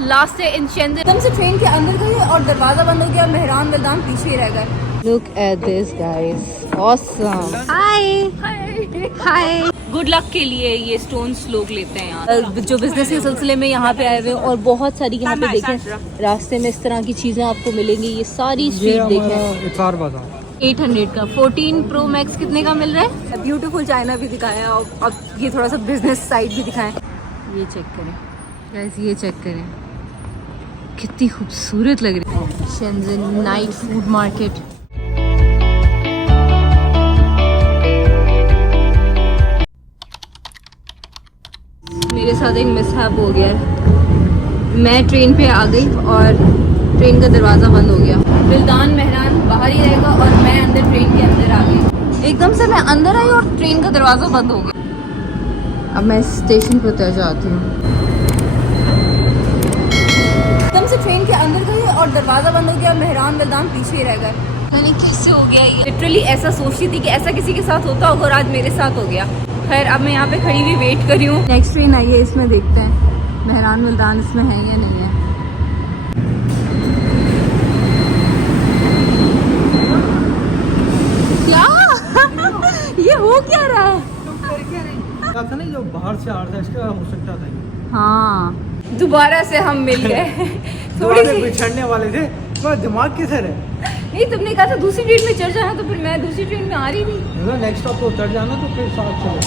Last day in Shenzhen. एकदम से train के अंदर गई और दरवाजा बंद हो गया, मेहरान विल्दान पीछे ही रह गए। Look at this guys, awesome. Hi. Hi. Good luck के लिए ये स्टोन्स लोग लेते हैं यहाँ, जो बिजनेस के सिलसिले में यहाँ पे आए हुए हैं। और बहुत सारी यहाँ पे देखें रास्ते में इस तरह की चीजें आपको मिलेंगी। ये सारी स्ट्रीट देखें। 800 का 14 Pro Max कितने का मिल रहा है? ब्यूटीफुल चाइना भी दिखाया और अब ये थोड़ा सा बिजनेस साइड भी दिखाएं। ये चेक करें गाइस, ये चेक करें कितनी खूबसूरत लग रही है। Shenzhen night food market. मेरे साथ एक मिसहैप हो गया। मैं ट्रेन पे आ गई और ट्रेन का दरवाज़ा बंद हो गया। विल्दान मेहरान बाहर ही रहेगा और मैं अंदर ट्रेन के अंदर आ गई। एकदम से मैं अंदर आई और ट्रेन का दरवाज़ा बंद हो गया। अब मैं स्टेशन पर उतर जाती हूँ। एकदम से ट्रेन के अंदर गई और दरवाज़ा बंद हो गया, मेहरान विल्दान पीछे ही रह गए। पता नहीं कैसे हो गया ये। लिटरली ऐसा सोचती थी कि ऐसा किसी के साथ होता होगा और आज मेरे साथ हो गया। खैर अब मैं यहाँ पे खड़ी हुई वेट कर रही हूँ। नेक्स्ट ट्रेन आई है, इसमें देखते हैं मेहरान विल्दान इसमें है या नहीं है। क्या ये हो क्या रहा है? था नहीं जो बाहर से आ रहा था, इसका हो सकता था। हाँ दोबारा से हम मिल गए। थोड़ी सी बिछड़ने वाले थे, तो दिमाग किधर है? नहीं तुमने कहा था दूसरी ट्रेन में चढ़ जाना, तो फिर मैं दूसरी ट्रेन में आ रही थी। नेक्स्ट स्टॉप पे उतर जाना तो फिर साथ चले।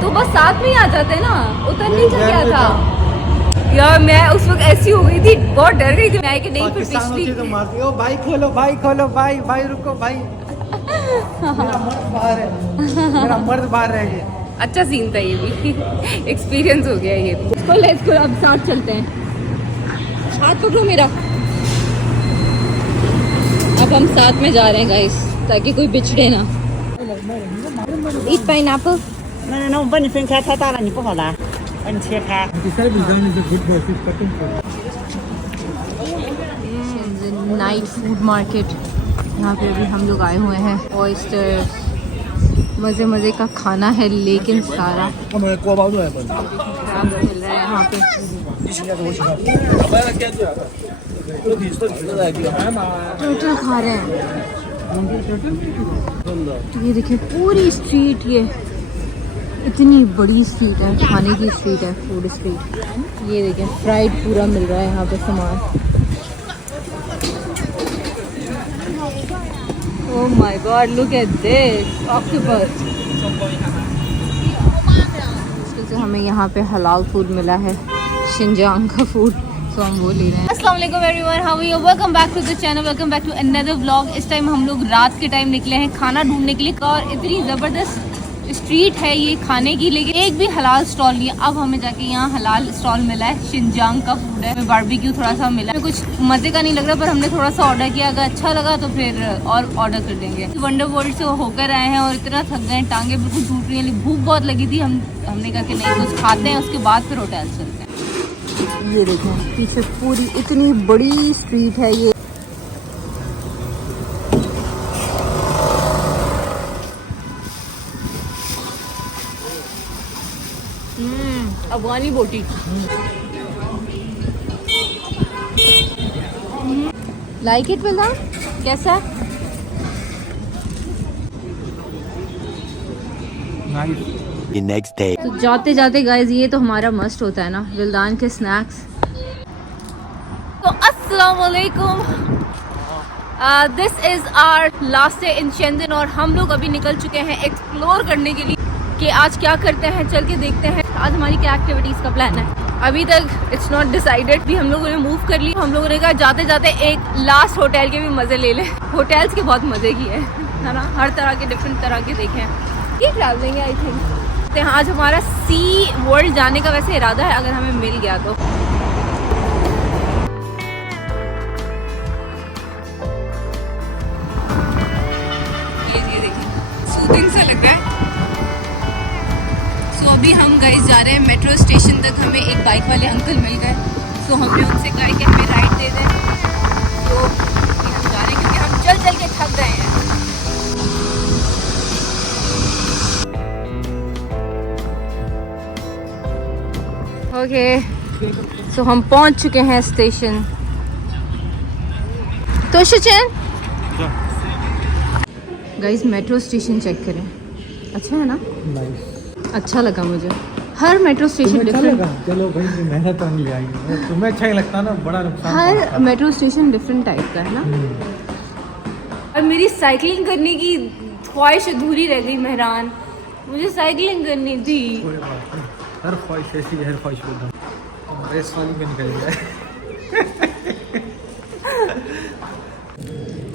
तो बस साथ में ही आ जाते ना, उतरने का क्या था यार। मैं उस वक्त ऐसी हो गई थी, बहुत डर गई थी मैं कि नहीं फिर पिछली तो मारती हो। भाई खोलो, भाई खोलो, भाई भाई रुको भाई। मेरा मर्द बाहर है, मेरा मर्द बाहर रह गया। अच्छा सीन था ये भी। एक्सपीरियंस हो गया ये भी। इसको लेट्स गो, अब साथ चलते हैं। हाथ पकड़ो मेरा। अब हम साथ में जा रहे हैं गाइस, ताकि कोई बिछड़े ना। Eat pineapple? No, 问你分开太大了，你不好拿，把你切开。नाइट फूड मार्केट, यहाँ पे भी हम लोग आए हुए हैं। ऑयस्टर्स, मज़े मज़े का खाना है, लेकिन सारा मिल रहा है यहाँ पे। टोटल खा रहे हैं। तो ये देखिए पूरी स्ट्रीट, ये इतनी बड़ी स्ट्रीट है, खाने की स्ट्रीट है, फूड स्ट्रीट। ये देखिए फ्राइड पूरा मिल रहा है यहाँ पे सामान। Oh my God, look at this octopus. इससे हमें यहाँ पे हलाल फूड मिला है, शिनजांग का फूड, तो हम वो ले रहे हैं। अस्सलाम वालेकुम everyone, how are you? Welcome back to the channel, welcome back to another vlog. इस टाइम हम लोग रात के टाइम निकले हैं खाना ढूंढने के लिए, और इतनी ज़बरदस्त स्ट्रीट है ये खाने की, लेकिन एक भी हलाल स्टॉल नहीं है। अब हमें जाके यहाँ हलाल स्टॉल मिला है, शिनजांग का फूड है। बारबेक्यू थोड़ा सा मिला है, कुछ मज़े का नहीं लग रहा, पर हमने थोड़ा सा ऑर्डर किया। अगर अच्छा लगा तो फिर और ऑर्डर कर देंगे। वंडर वर्ल्ड से होकर आए हैं और इतना थक गए, टांगे बिल्कुल टूट रही हैं, भूख बहुत लगी थी। हमने कहा कि नहीं, कुछ खाते हैं, उसके बाद फिर होटल चलते हैं। ये देखो पीछे पूरी इतनी बड़ी स्ट्रीट है ये। अफगानी बोटी। लाइक इट विल्दान, कैसा है? Next day. तो जाते जाते गाइस, ये तो हमारा मस्ट होता है ना, विल्दान के स्नैक्स। तो अस्सलाम वालेकुम, this is our last day in Shenzhen और हम लोग अभी निकल चुके हैं एक्सप्लोर करने के लिए कि आज क्या करते हैं, चल के देखते हैं आज हमारी क्या एक्टिविटीज़ का प्लान है। अभी तक इट्स नॉट डिसाइडेड, भी हम लोगों ने मूव कर ली। हम लोगों ने कहा जाते जाते एक लास्ट होटल के भी मज़े ले लें। होटल्स के बहुत मज़े किए है ना, हर तरह के डिफरेंट तरह के देखे हैं। ये ट्रैवलिंग है आई थिंक। आज हमारा सी वर्ल्ड जाने का वैसे इरादा है, अगर हमें मिल गया तो। ये देखिए सूदिंग सा लग रहा है। सो अभी हम गाइस जा रहे हैं मेट्रो स्टेशन तक। हमें एक बाइक वाले अंकल मिल गए, तो हमने उनसे कहा कि हमें राइड दे दें। तो हम जा रहे हैं क्योंकि हम चल चल के थक गए हैं। ओके सो हम पहुंच चुके हैं स्टेशन। तो सचिन गाइस मेट्रो स्टेशन चेक करें, अच्छा है ना? अच्छा लगा मुझे। हर मेट्रो स्टेशन डिफरेंट। चलो भाई मेहनत तो नहीं आई, तुम्हें अच्छा ही लगता ना, बड़ा नुकसान। हर मेट्रो स्टेशन डिफरेंट टाइप का है ना। और मेरी साइकिलिंग करने की ख्वाहिश अधूरी रह गई मेहरान, मुझे साइकिलिंग करनी थी। कोई बात नहीं, हर ख्वाहिश ऐसी है, हर ख्वाहिश बोलता रेस वाली में निकल जाए।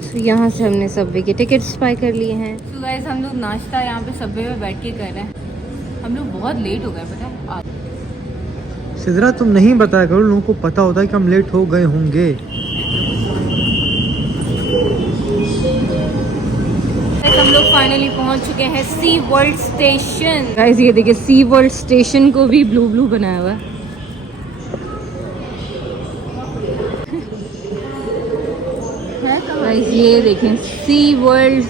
तो यहाँ से हमने सबवे के टिकट्स बाय कर लिए हैं। तो गाइस हम लोग नाश्ता यहाँ पे सबवे में बैठ के कर रहे हैं। हम लोग बहुत लेट हो गए पता है आज। सिजरा तुम नहीं बताया करो, लोगों को पता होता है कि हम लेट हो गए होंगे। हम लोग फाइनली पहुंच चुके हैं सी वर्ल्ड स्टेशन। गाइस ये देखिए सी वर्ल्ड स्टेशन को भी ब्लू ब्लू बनाया हुआ है। गाइस ये देखें सी वर्ल्ड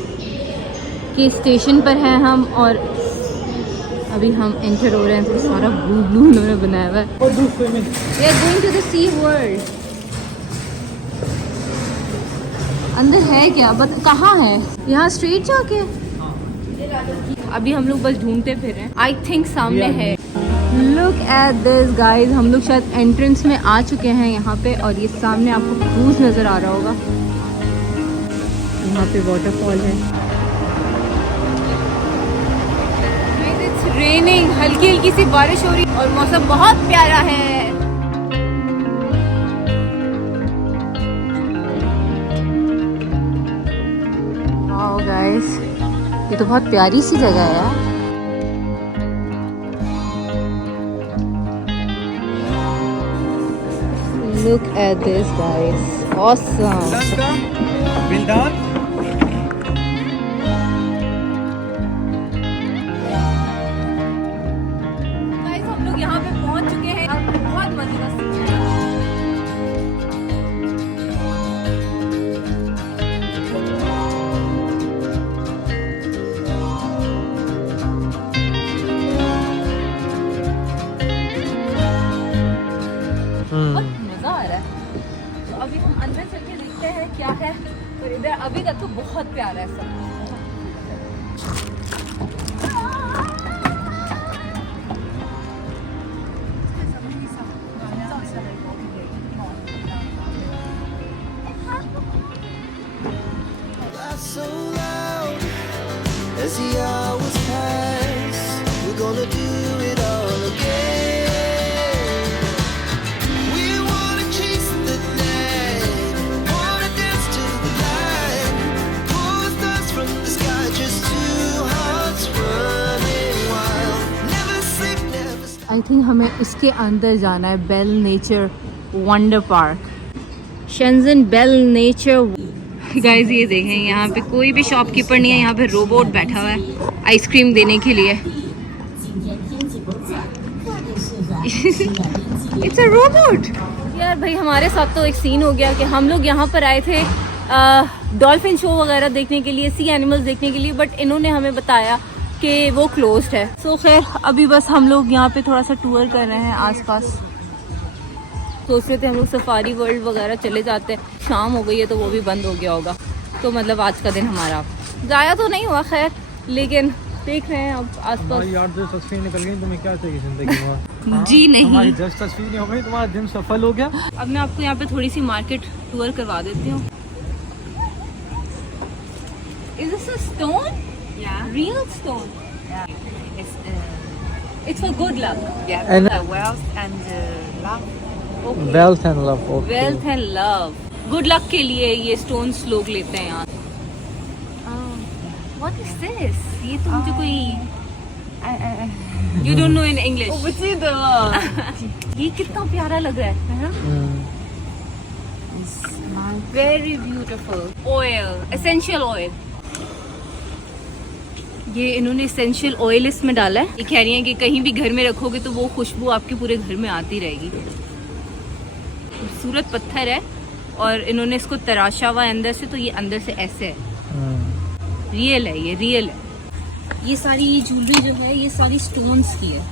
के स्टेशन पर हैं हम और अभी हम एंटर हो रहे हैं। तो सारा ब्लू ब्लू उन्होंने बनाया हुआ है। We are going to the sea world। अंदर है क्या कहाँ है? यहाँ स्ट्रेट जाके अभी हम लोग बस ढूंढते फिर रहे हैं। आई थिंक सामने है। लुक एट दिस गाइज, हम लोग शायद एंट्रेंस में आ चुके हैं यहाँ पे और ये सामने आपको क्रूज नजर आ रहा होगा। यहाँ पे वाटरफॉल है। इट्स रेनिंग, हल्की हल्की सी बारिश हो रही और मौसम बहुत प्यारा है। वाओ गाइस, ये तो बहुत प्यारी सी जगह है यार। Look at this guys, awesome। Guys हम लोग यहाँ पे पहुँच चुके हैं। अब बहुत मजेदार सीन है। मजा आ रहा है। तो अभी हम अंदर चल के देखते हैं क्या है। और इधर अभी तक तो बहुत प्यारा है सब। So loud as the hours pass, we're gonna do it all again. We wanna chase the night, wanna dance to the light, pull stars from the sky, just two hearts running wild. Never sleep, never stop. I think हमें इसके अंदर जाना है, bell nature wonder park, Shenzhen bell nature. Guys ये देखें यहाँ पे कोई भी शॉपकीपर नहीं है, यहाँ पे रोबोट बैठा हुआ है आइसक्रीम देने के लिए। It's a robot. यार भाई हमारे साथ तो एक सीन हो गया कि हम लोग यहाँ पर आए थे डॉल्फिन शो वगैरह देखने के लिए, सी एनिमल्स देखने के लिए, बट इन्होंने हमें बताया कि वो क्लोज्ड है। सो खैर अभी बस हम लोग यहाँ पे थोड़ा सा टूर कर रहे हैं आसपास। सोच रहे थे हम लोग सफारी वर्ल्ड वगैरह चले जाते हैं, शाम हो गई है तो वो भी बंद हो गया होगा। तो मतलब आज का दिन हमारा ज़ाया तो नहीं हुआ खैर, लेकिन देख रहे हैं अब आसपास। यार जो तस्वीर निकल गई, तुम्हें क्या चाहिए जिंदगी में? जी नहीं, हमारी जस्ट तस्वीर नहीं हो गई, तुम्हारा दिन सफल हो गया। अब मैं आपको यहाँ पे थोड़ी सी मार्केट टूर करवा देती हूँ। Is this a stone? Yeah. Real stone? Yeah. It's for good luck. Yeah. And- Wealth and love. Okay. Wealth and love. Wealth and love. Good luck के लिए ये stones लोग लेते हैं यहाँ। What is this? ये तो मुझे कोई You don't know in English. ये कितना प्यारा लग रहा है ना? Very beautiful. Oil, essential oil. ये इन्होंने essential oil इसमें डाला है। ये कह रही हैं कि कहीं भी घर में रखोगे तो वो खुशबू आपके पूरे घर में आती रहेगी। खूबसूरत पत्थर है और इन्होंने इसको तराशा हुआ अंदर से, तो ये अंदर से ऐसे है। रियल है, ये रियल है। ये सारी ये ज्वेलरी जो है ये सारी स्टोन्स की है।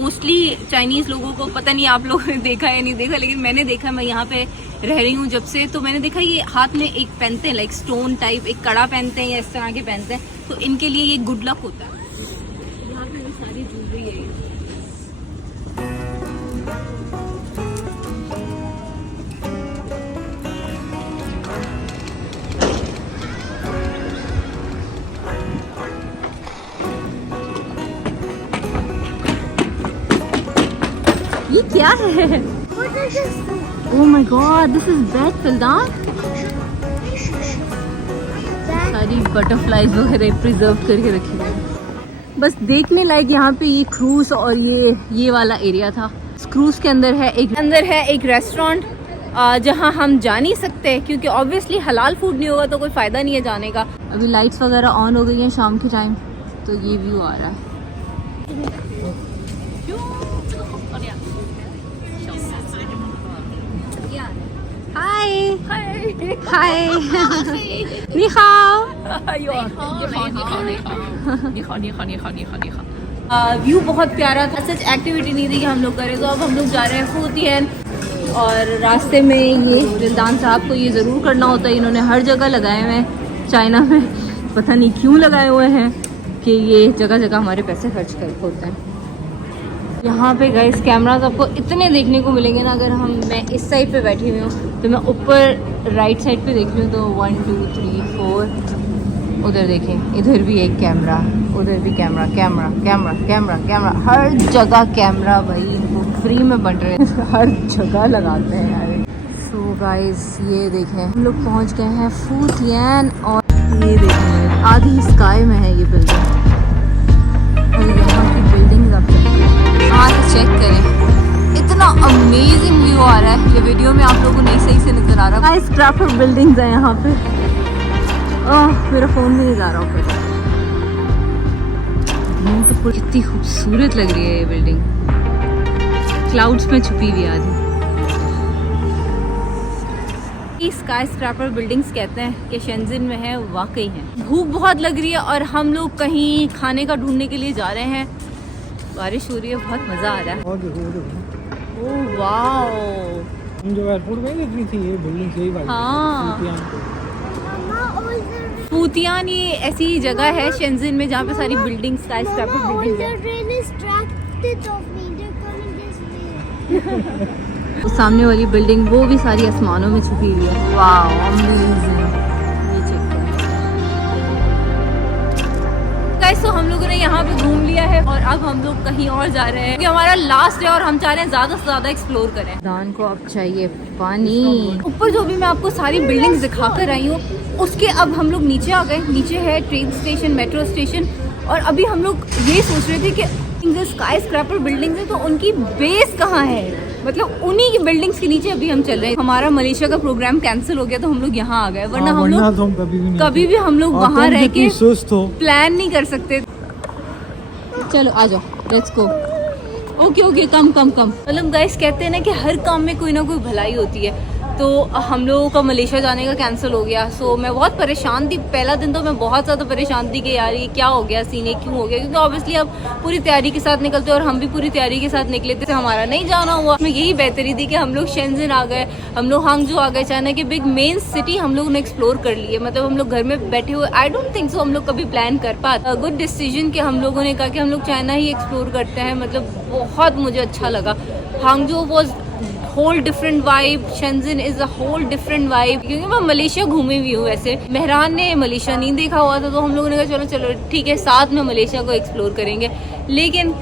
मोस्टली चाइनीज़ लोगों को पता नहीं आप लोगों ने देखा या नहीं देखा, लेकिन मैंने देखा, मैं यहाँ पे रह रही हूँ जब से, तो मैंने देखा ये हाथ में एक पहनते हैं, लाइक स्टोन टाइप एक कड़ा पहनते हैं या इस तरह के पहनते हैं, तो इनके लिए ये गुड लक होता है। यहाँ पे सारी ज्वेलरी है ये। ये क्या है? Oh my God, this is bed फिलदान। सारी बटरफ्लाइज वगैरह प्रिजर्व करके रखी हुई। बस देखने लायक यहाँ पे ये क्रूज और ये वाला एरिया था। क्रूज के अंदर है एक रेस्टोरेंट जहाँ हम जा नहीं सकते क्योंकि ऑब्वियसली हलाल फूड नहीं होगा तो कोई फ़ायदा नहीं है जाने का। अभी लाइट्स वगैरह ऑन हो गई हैं शाम के टाइम, तो ये व्यू आ रहा है। हाय नी हाओ। व्यू बहुत प्यारा था, सच एक्टिविटी नहीं थी कि हम लोग करें, तो अब हम लोग जा रहे हैं फूतियन। और रास्ते में ये रिजवान साहब को ये ज़रूर करना होता है, इन्होंने हर जगह लगाए हुए हैं चाइना में, पता नहीं क्यों लगाए हुए हैं कि ये जगह जगह हमारे पैसे खर्च कर होते हैं। यहाँ पे गाइस कैमरास आपको इतने देखने को मिलेंगे ना, अगर मैं इस साइड पे बैठी हुई हूँ तो मैं ऊपर राइट साइड पे देख रही हूँ तो 1 2 3 4 उधर देखें, इधर भी एक कैमरा, उधर भी कैमरा, हर जगह कैमरा भाई, वो फ्री में बन रहे हैं हर जगह लगाते हैं यार। सो गाइस ये देखें हम लोग पहुँच गए हैं फूतियन, और ये देखें आधी स्काई में है ये बिल्डिंग, और यहाँ की बिल्डिंग आप चेक करें, इतना अमेजिंग व्यू आ रहा है। ये वीडियो में आप लोगों को नहीं सही से नजर आ रहा है। स्क्रैपर बिल्डिंग्स हैं यहाँ पे। मेरा फोन भी नहीं जा रहा ऊपर। तो कितनी खूबसूरत लग रही है ये बिल्डिंग, क्लाउड्स में छुपी हुई आधी। स्काई स्क्रैपर बिल्डिंग्स कहते हैं कि शेंजिन में है, वाकई है। भूख बहुत लग रही है और हम लोग कहीं खाने का ढूंढने के लिए जा रहे हैं। बारिश हो रही है, बहुत मजा आ रहा है। ओह वाओ, हम जो एयरपोर्ट में देखी थी ये बिल्डिंग सही बात है। हाँ, फूतियान ये ऐसी जगह है शेंजिन में जहाँ पे सारी बिल्डिंग स्काई स्क्रैपर बिल्डिंग्स है। उस सामने वाली बिल्डिंग वो भी सारी आसमानों में छुपी हुई है। Wow amazing. तो हम लोगों ने यहाँ पे घूम लिया है और अब हम लोग कहीं और जा रहे हैं क्योंकि हमारा लास्ट है और हम चाह रहे हैं ज्यादा से ज्यादा एक्सप्लोर करें। दान को अब चाहिए पानी। ऊपर जो भी मैं आपको सारी बिल्डिंग्स दिखा कर आई हूँ, उसके अब हम लोग नीचे आ गए। नीचे है ट्रेन स्टेशन, मेट्रो स्टेशन, और अभी हम लोग ये सोच रहे थे कि स्काई स्क्रैपर बिल्डिंग्स है तो उनकी बेस कहाँ है, मतलब उन्हीं की बिल्डिंग्स के नीचे अभी हम चल रहे हैं। हमारा मलेशिया का प्रोग्राम कैंसिल हो गया तो हम लोग यहाँ आ गए, वरना हम लोग कभी भी हम लोग वहाँ रह के प्लान नहीं कर सकते। चलो आ जाओ, लेट्स गो। ओके कम। मतलब गाइस कहते हैं ना कि हर काम में कोई ना कोई भलाई होती है, तो हम लोगों का मलेशिया जाने का कैंसिल हो गया। सो मैं बहुत परेशान थी, पहला दिन तो मैं बहुत ज़्यादा परेशान थी कि यार ये क्या हो गया, सीने क्यों हो गया, क्योंकि ऑब्वियसली अब पूरी तैयारी के साथ निकलते और हम भी पूरी तैयारी के साथ निकले थे, हमारा नहीं जाना हुआ। मैं यही बेहतरी थी कि हम लोग शेंजिन आ गए, हम लोग हांगजू आ गए, चाइना की बिग मेन सिटी हम लोगों ने एक्सप्लोर कर ली है। मतलब हम लोग घर में बैठे हुए आई डोंट थिंक सो हम लोग कभी प्लान कर पाते। गुड डिसीजन कि हम लोगों ने कहा कि हम लोग चाइना ही एक्सप्लोर करते हैं। मतलब बहुत मुझे अच्छा लगा। Hangzhou was whole different vibe, Shenzhen is a whole different vibe, क्योंकि मैं मलेशिया घूमी हुई हूँ। वैसे मेहरान ने मलेशिया नहीं देखा हुआ था तो हम लोगों ने कहा चलो ठीक है साथ में मलेशिया को एक्सप्लोर करेंगे। लेकिन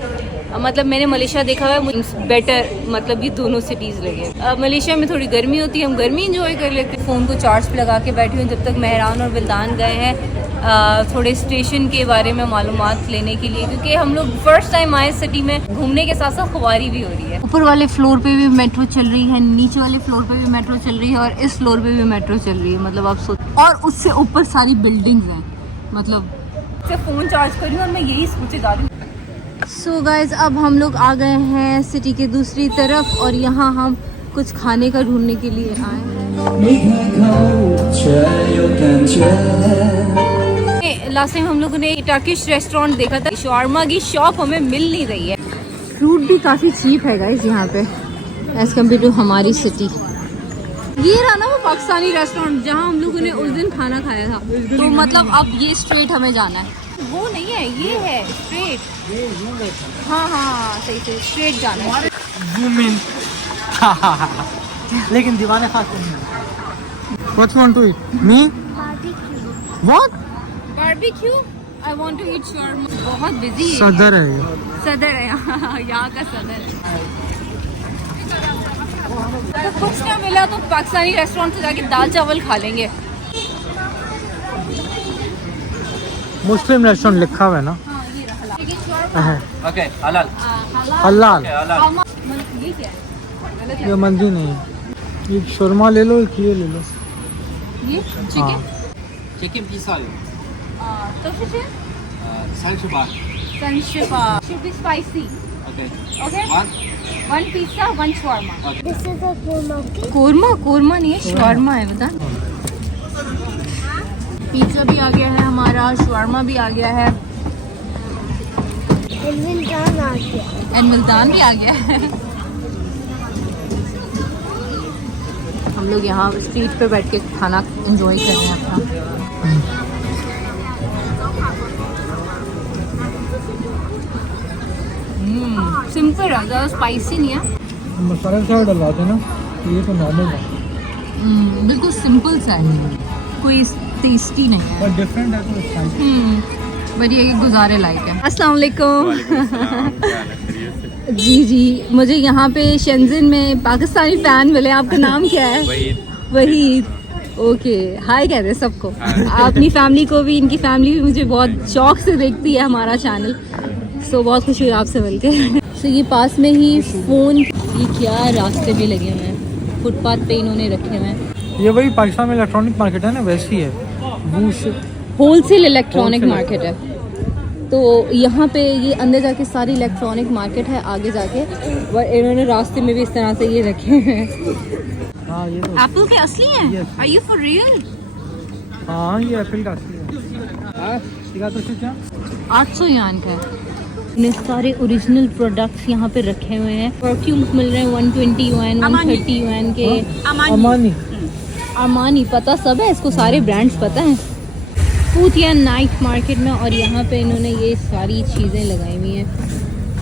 मतलब मैंने मलेशिया देखा हुआ है, मुझे बेटर मतलब ये दोनों सिटीज़ लगे। मलेशिया में थोड़ी गर्मी होती है, हम गर्मी इंजॉय कर लेते हैं। फ़ोन को चार्ज पे लगा के बैठी हूँ जब तक मेहरान और बिल्दान गए हैं थोड़े स्टेशन के बारे में मालूमात लेने के लिए, क्योंकि हम लोग फर्स्ट टाइम आए सिटी में, घूमने के साथ साथ ख्वारी भी हो रही है। ऊपर वाले फ्लोर पे भी मेट्रो चल रही है, नीचे वाले फ्लोर पे भी मेट्रो चल रही है और इस फ्लोर पे भी मेट्रो चल रही है। मतलब आप सोच, और उससे ऊपर सारी बिल्डिंग्स हैं। मतलब फ़ोन चार्ज कर रही हूँ और मैं यही सोचे जा रही हूँ। सो गाइज अब हम लोग आ गए हैं सिटी के दूसरी तरफ और यहाँ हम कुछ खाने का ढूंढने के लिए आए हैं। लास्ट टाइम हम लोगों ने टर्किश रेस्टोरेंट देखा था, शवारमा की शॉप हमें मिल नहीं रही है। फ्रूट भी काफ़ी चीप है गाइस यहाँ पे एज़ कम्पेयर टू हमारी सिटी। ये रहा ना वो पाकिस्तानी रेस्टोरेंट जहाँ हम लोगों ने उस दिन खाना खाया था। तो मतलब अब ये स्ट्रेट हमें जाना है, वो नहीं है, ये है स्ट्रेट। हाँ हाँ सही सही, स्ट्रेट जाना है। Zoom in. लेकिन दीवाने खास नहीं है। What you want to eat? Me? What? Barbecue. I want to eat shawarma। बहुत बिजी है। सदर है ये। सदर है यहाँ का सदर है। तो कुछ ना मिला तो पाकिस्तानी रेस्टोरेंट से जाके दाल चावल खा लेंगे। मुस्लिम रेस्टोरेंट लिखा हुआ है ना? हाँ ये रहा। ओके हलाल। हलाल। ये क्या है? ये मंदी नहीं है। ये शोरमा ले लो, एक ये ले लो। ये चिकन। Chicken pisau, तो फिर Sanchuba. संशिपा should be spicy। Okay. Okay? One pizza, one shawarma। This is a korma. Korma korma नहीं है, shawarma है बता। पिज्जा भी आ गया है हमारा, shawarma भी आ गया है, And Mildan आ गया। एंड मिल्तान भी आ गया है। हम लोग यहाँ स्ट्रीट पे बैठ के खाना एंजॉय कर रहे हैं अपना। सिंपल है, ज़्यादा स्पाइसी नहीं है। मसाला सारा डलवाते ना, ये तो नॉर्मल है। बिल्कुल सिंपल सा है, कोई टेस्टी नहीं है। पर डिफरेंट है तो स्पाइसी। बट ये गुजारे लायक है। अस्सलाम वालेकुम। जी मुझे यहाँ पे शेंजन में पाकिस्तानी फैन मिले। आपका नाम क्या है? वहीद। ओके, हाय कहते हैं सबको। अपनी फैमिली को भी, इनकी फैमिली भी मुझे बहुत शौक से देखती है हमारा चैनल। सो बहुत खुशी हुई आपसे मिलके। सो ये पास में ही फ़ोन, ये क्या रास्ते पे लगे हुए हैं, फुटपाथ पे इन्होंने रखे हुए हैं। ये वही पाकिस्तान में इलेक्ट्रॉनिक मार्केट है ना, वैसी है। वूश होलसेल इलेक्ट्रॉनिक मार्केट है। तो यहाँ पे ये अंदर जाके सारी इलेक्ट्रॉनिक मार्केट है, आगे जाके इन्होंने रास्ते में भी इस तरह से ये रखे हैं। हाँ ये तो एप्पल के असली हैं? Are you for real? हाँ ये एप्पल का असली है। इसका तो क्या 800 यान का है। इतने सारे ओरिजिनल प्रोडक्ट्स यहाँ पे रखे हुए हैं। परफ्यूम्स मिल रहे हैं 120 yuan, 130 yuan के। अमानी। अमानी पता सब है इसको, सारे ब्रांड्स पता हैं। पूतिया नाइट मार्केट में, और यहाँ पे इन्होंने ये सारी चीज़ें लगाई हुई हैं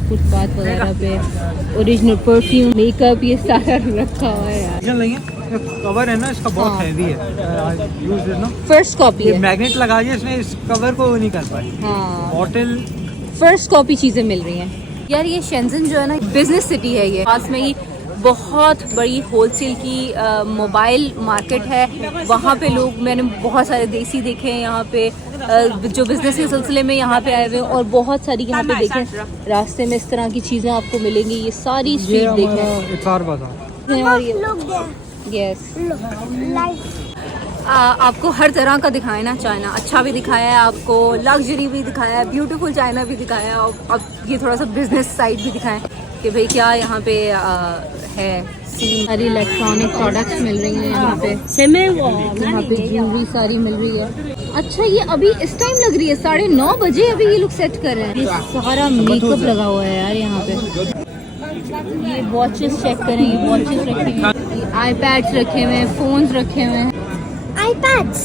फुटपाथ वगैरह पे। ओरिजिनल परफ्यूम, मेकअप, ये सारा रखा हुआ है यार। नहीं है, कवर है ना इसका बहुत हाँ। हैवी है। यूज है ना, फर्स्ट कॉपी ये है। मैग्नेट लगा दिया इसने, इस कवर को नहीं कर पाई। हाँ, बॉटल फर्स्ट कॉपी चीज़ें मिल रही हैं यार। ये शेंजन जो है ना, बिजनेस सिटी है। ये पास में ही बहुत बड़ी होलसेल की मोबाइल मार्केट है। वहाँ पे लोग, मैंने बहुत सारे देसी देखे हैं यहाँ पे जो बिजनेस के सिलसिले में यहाँ पे आए हुए हैं, और बहुत सारी यहाँ पे देखें रास्ते में इस तरह की चीज़ें आपको मिलेंगी। ये सारी स्ट्रीट देखें। इतार बाजार। और ये Look there. Yes, Life. आपको हर तरह का दिखाया ना चाइना। अच्छा भी दिखाया है आपको, लग्जरी भी दिखाया है, ब्यूटीफुल चाइना भी दिखाया है, और अब ये थोड़ा सा बिजनेस साइड भी दिखाएं कि भाई क्या यहाँ पे है। सारी इलेक्ट्रॉनिक प्रोडक्ट्स मिल रही हैं यहाँ पे। यहाँ पे ज्वेलरी सारी मिल रही है। अच्छा, ये अभी इस टाइम लग रही है 9:30 बजे, अभी ये लोग सेट कर रहे हैं। ये सारा मेकअप लगा हुआ है यार यहाँ पे। ये वॉचेस चेक करें, ये वॉचेस रखे हुए हैं, ये आईपैड्स रखे हुए हैं, फोन्स रखे हुए हैं। iPads.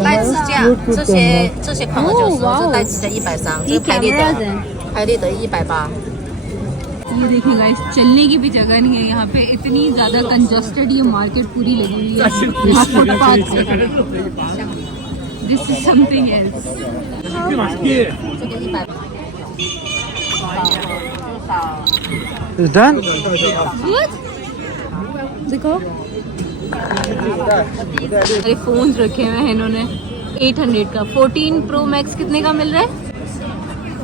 袋子价，这些款的90，这袋子的130，这个排列的180。 ये देखें गाइस, चलने की भी जगह नहीं है यहाँ पे। इतनी ज़्यादा कंजस्टेड ये मार्केट पूरी लगी हुई है फुटपाथ पे। This is something else. Is done? देखो ये फोन्स रखे हुए हैं इन्होंने 800 का। 14 प्रो मैक्स कितने का मिल रहा है?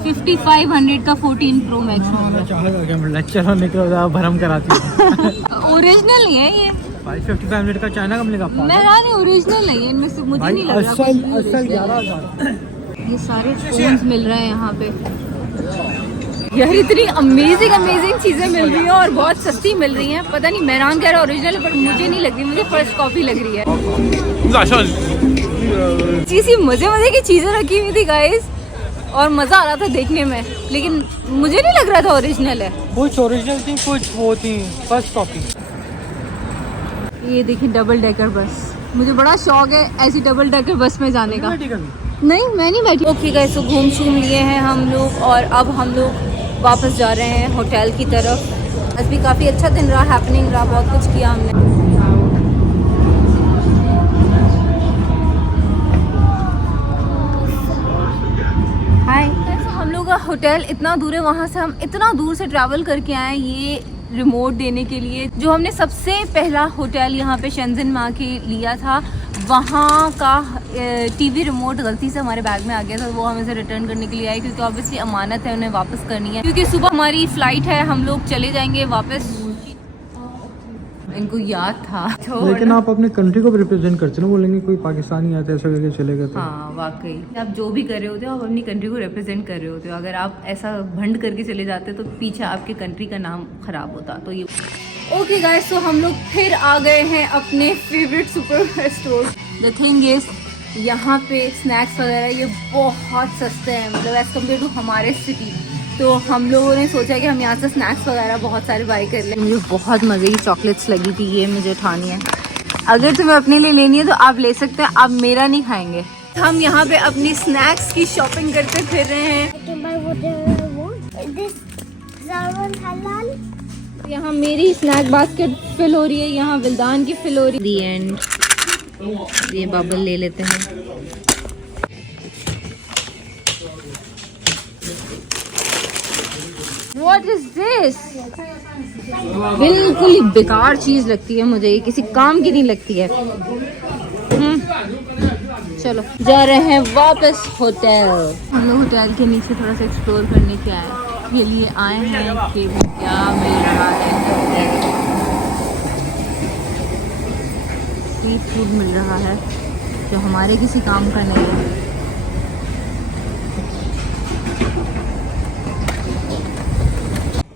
5500 का 14 प्रो मैक्स। चलो निकलो, भरम कराती है। ओरिजिनल नहीं है ये। 55 मिनट का चाइना का मिलेगा। मैं नहीं, ओरिजिनल नहीं है इनमें से, मुझे नहीं लग रहा असल कुछ भी original है। 11,000। ये सारे फोन्स मिल रहे हैं यहाँ पे यार। इतनी अमेजिंग चीजें मिल रही हैं और बहुत सस्ती मिल रही हैं। पता नहीं, मेहरान कह रहा है ओरिजिनल, पर मुझे नहीं लग रही, मुझे फर्स्ट कॉपी लग रही है। चीज़ मजे की चीजें रखी हुई थी गाइस, और मज़ा आ रहा था देखने में, लेकिन मुझे नहीं लग रहा था ओरिजिनल है। कुछ ओरिजिनल थी, कुछ वो थी फर्स्ट कॉपी। ये देखिए डबल डेकर बस, मुझे बड़ा शौक है ऐसी डबल डेकर बस में जाने का। नहीं मैं नहीं बैठी। ओके गाइस, तो घूम शूम लिए हैं हम लोग और अब हम लोग वापस जा रहे हैं होटल की तरफ। आज भी काफ़ी अच्छा दिन रहा, हैपनिंग रहा, बहुत कुछ किया हमने। हाय, हम लोग का होटल इतना दूर है, वहाँ से हम इतना दूर से ट्रैवल करके आए ये रिमोट देने के लिए। जो हमने सबसे पहला होटल यहाँ पे शेंजन में आके लिया था, वहाँ का टीवी रिमोट गलती से हमारे बैग में आ गया था, वो हमें से रिटर्न करने के लिए आए, क्योंकि ऑब्वियसली अमानत है, उन्हें वापस करनी है, क्योंकि सुबह हमारी फ़्लाइट है, हम लोग चले जाएंगे वापस। इनको याद था लेकिन आप अपने कंट्री को भी रिप्रेजेंट करते ना, बोलेंगे कोई पाकिस्तानी आते ऐसा करके चले गए। हाँ वाकई, आप जो भी कर रहे होते हो आप अपनी कंट्री को रिप्रेजेंट कर रहे होते हो। अगर आप ऐसा भंड करके चले जाते तो पीछे आपके कंट्री का नाम खराब होता। तो ये ओके गाइस, तो हम लोग फिर आ गए हैं अपने favourite super store. The thing is यहाँ पे स्नैक्स वगैरह ये बहुत सस्ते हैं, मतलब एज कम्पेयर टू हमारे सिटी। तो हम लोगों ने सोचा कि हम यहाँ से स्नैक्स वगैरह बहुत सारे बाई कर लें। मुझे बहुत मज़े की चॉकलेट्स लगी थी, ये मुझे उठानी है। अगर तुम्हें अपने लिए लेनी है तो आप ले सकते हैं, आप मेरा नहीं खाएंगे। हम यहाँ पे अपनी स्नैक्स की शॉपिंग करते फिर रहे हैं। I can buy whatever I want. This Zarwan halal. यहाँ मेरी स्नैक बास्केट फिल हो रही है, यहाँ विल्दान की फिल हो रही है। दी एंड ये बबल ले लेते हैं। What is this? बिल्कुल ही बेकार चीज लगती है मुझे, ये किसी काम की नहीं लगती है। चलो जा रहे हैं वापस होटल। हम लोग होटल के नीचे थोड़ा सा एक्सप्लोर करने के लिए आए हैं कि क्या मिल रहा है। सी फूड मिल रहा है जो हमारे किसी काम का नहीं है।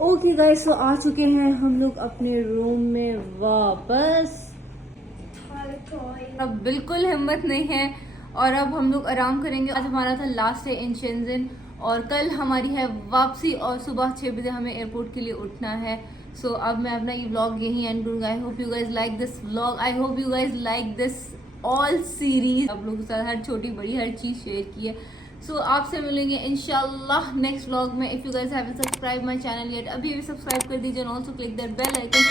ओके गाइस, तो आ चुके हैं हम लोग अपने रूम में वापस। अब बिल्कुल हिम्मत नहीं है और अब हम लोग आराम करेंगे। आज हमारा था लास्ट डे इन शेंजन और कल हमारी है वापसी और सुबह 6 बजे हमें एयरपोर्ट के लिए उठना है। सो अब मैं अपना ये व्लॉग यहीं एंड करूँगा। I hope you guys like this vlog, I hope you guys like this all series. आप लोगों के साथ हर छोटी बड़ी हर चीज़ शेयर की है। सो आपसे मिलेंगे इंशाल्लाह नेक्स्ट व्लॉग में। If you guys haven't subscribe my channel yet, अभी भी सब्सक्राइब कर दीजिए and also click that bell icon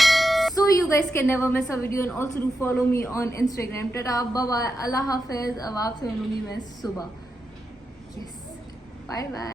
so you guys can never miss a video and also do follow me on Instagram. Ta-ta bye bye, अल्लाह हाफिज। अब आपसे मिलूंगी मैं सुबह। Yes, bye bye.